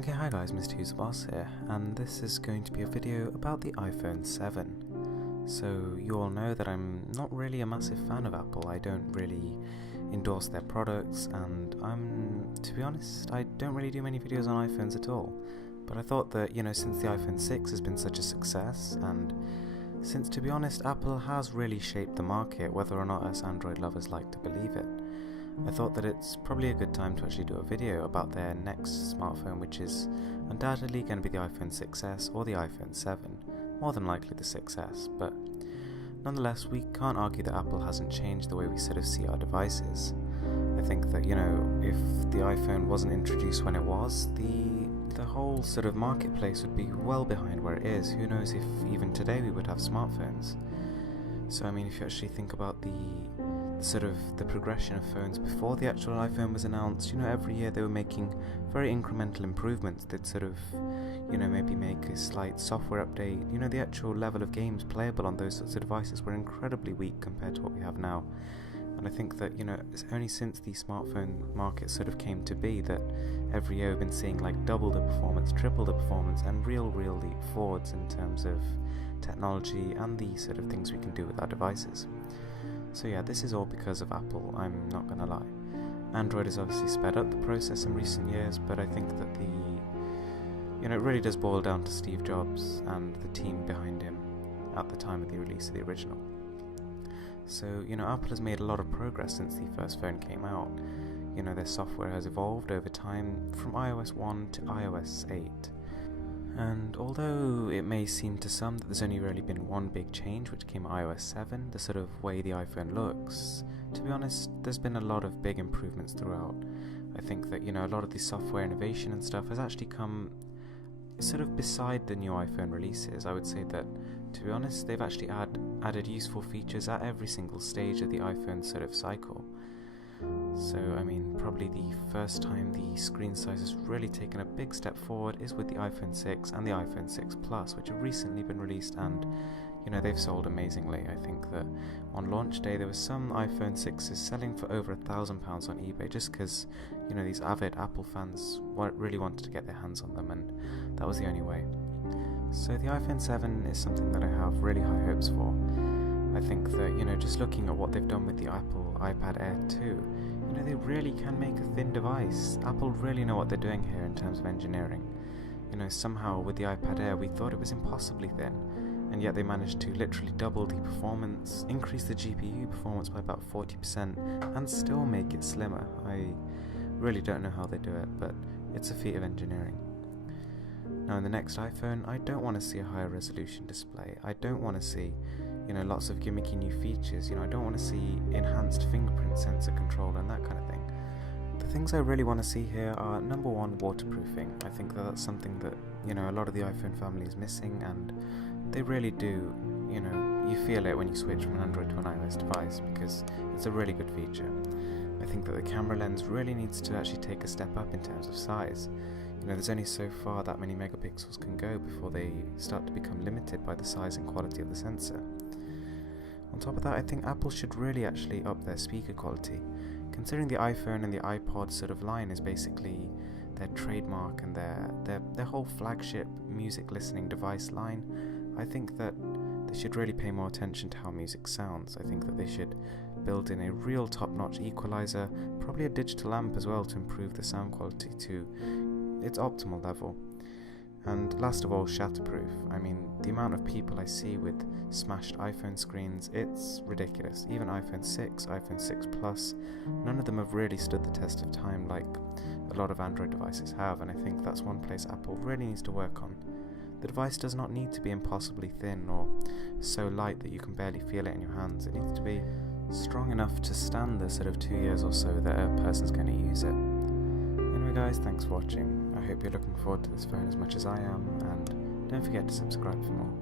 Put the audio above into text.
Okay, hi guys, Mr. Who's the Boss here, and this is going to be a video about the iPhone 7. So, you all know that I'm not really a massive fan of Apple. I don't really endorse their products, and to be honest, I don't really do many videos on iPhones at all. But I thought that, since the iPhone 6 has been such a success, and since, to be honest, Apple has really shaped the market, whether or not us Android lovers like to believe it, I thought that it's probably a good time to actually do a video about their next smartphone, which is undoubtedly going to be the iPhone 6s or the iPhone 7, more than likely the 6s, but nonetheless we can't argue that Apple hasn't changed the way we sort of see our devices. I think that, if the iPhone wasn't introduced when it was, the whole sort of marketplace would be well behind where it is. Who knows if even today we would have smartphones. So if you actually think about the progression of phones before the actual iPhone was announced, every year they were making very incremental improvements. They'd maybe make a slight software update. The actual level of games playable on those sorts of devices were incredibly weak compared to what we have now. And I think that, it's only since the smartphone market sort of came to be that every year we've been seeing like double the performance, triple the performance, and real leap forwards in terms of technology and the sort of things we can do with our devices. So yeah, this is all because of Apple, I'm not gonna lie. Android has obviously sped up the process in recent years, but I think that it really does boil down to Steve Jobs and the team behind him at the time of the release of the original. So, Apple has made a lot of progress since the first phone came out. Their software has evolved over time from iOS 1 to iOS 8. And although it may seem to some that there's only really been one big change, which came iOS 7, the sort of way the iPhone looks, to be honest, there's been a lot of big improvements throughout. I think that, a lot of the software innovation and stuff has actually come sort of beside the new iPhone releases. I would say that, to be honest, they've actually added useful features at every single stage of the iPhone sort of cycle. So, probably the first time the screen size has really taken a big step forward is with the iPhone 6 and the iPhone 6 Plus, which have recently been released, and, they've sold amazingly. I think that on launch day there were some iPhone 6s selling for over £1,000 on eBay, just because, these avid Apple fans really wanted to get their hands on them, and that was the only way. So the iPhone 7 is something that I have really high hopes for. I think that, just looking at what they've done with the Apple iPad Air 2, they really can make a thin device. Apple really know what they're doing here in terms of engineering. Somehow with the iPad Air we thought it was impossibly thin, and yet they managed to literally double the performance, increase the GPU performance by about 40%, and still make it slimmer. I really don't know how they do it, but it's a feat of engineering. Now in the next iPhone, I don't want to see a higher resolution display. I don't want to see, lots of gimmicky new features. I don't want to see enhanced fingerprint sensor control and that kind of thing. The things I really want to see here are, number one, waterproofing. I think that that's something that, a lot of the iPhone family is missing, and they really do, you feel it when you switch from an Android to an iOS device, because it's a really good feature. I think that the camera lens really needs to actually take a step up in terms of size. There's only so far that many megapixels can go before they start to become limited by the size and quality of the sensor. On top of that, I think Apple should really actually up their speaker quality. Considering the iPhone and the iPod sort of line is basically their trademark and their whole flagship music listening device line, I think that they should really pay more attention to how music sounds. I think that they should build in a real top-notch equalizer, probably a digital amp as well, to improve the sound quality to its optimal level. And last of all, shatterproof. The amount of people I see with smashed iPhone screens, it's ridiculous. Even iPhone 6, iPhone 6 Plus, none of them have really stood the test of time like a lot of Android devices have, and I think that's one place Apple really needs to work on. The device does not need to be impossibly thin or so light that you can barely feel it in your hands. It needs to be strong enough to stand the sort of 2 years or so that a person's going to use it. Anyway guys, thanks for watching. I hope you're looking forward to this phone as much as I am, and don't forget to subscribe for more.